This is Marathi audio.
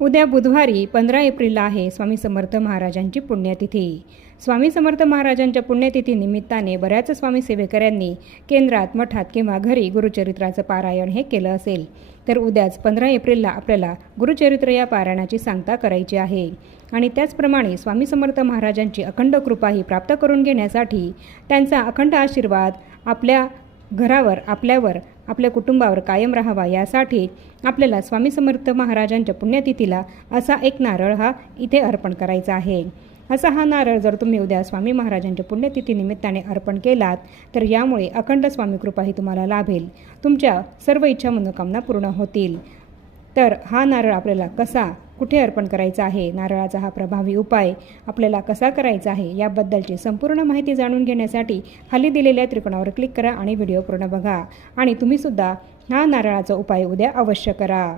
उद्या बुधवारी 15 एप्रिलला आहे स्वामी समर्थ महाराजांची पुण्यतिथी। स्वामी समर्थ महाराजांच्या पुण्यतिथी निमित्ताने बऱ्याच स्वामी सेवेकऱ्यांनी केंद्रात, मठात किंवा घरी गुरुचरित्राचं पारायण हे केलं असेल। तर उद्याच 15 एप्रिलला आपल्याला गुरुचरित्र या पारायणाची सांगता करायची आहे। आणि त्याचप्रमाणे स्वामी समर्थ महाराजांची अखंड कृपाही प्राप्त करून घेण्यासाठी त्यांचा अखंड आशीर्वाद आपल्या घरावर, आपल्यावर, आपल्या कुटुंबावर कायम राहावा यासाठी आपल्याला स्वामी समर्थ महाराजांच्या पुण्यतिथीला असा एक नारळ हा इथे अर्पण करायचा आहे। असा हा नारळ जर तुम्ही उद्या स्वामी महाराजांच्या पुण्यतिथी निमित्ताने अर्पण केलात तर यामुळे अखंड स्वामी कृपाही तुम्हाला लाभेल, तुमच्या सर्व इच्छा मनोकामना पूर्ण होतील। तर हा नारळ आपल्याला कसा, कुठे अर्पण करायचा आहे, नारळाचा हा प्रभावी उपाय आपल्याला कसा करायचा आहे याबद्दलची संपूर्ण माहिती जाणून घेण्यासाठी खाली दिलेल्या त्रिकोणावर क्लिक करा आणि व्हिडिओ पूर्ण बघा। आणि तुम्हीसुद्धा हा नारळाचा उपाय उद्या अवश्य करा।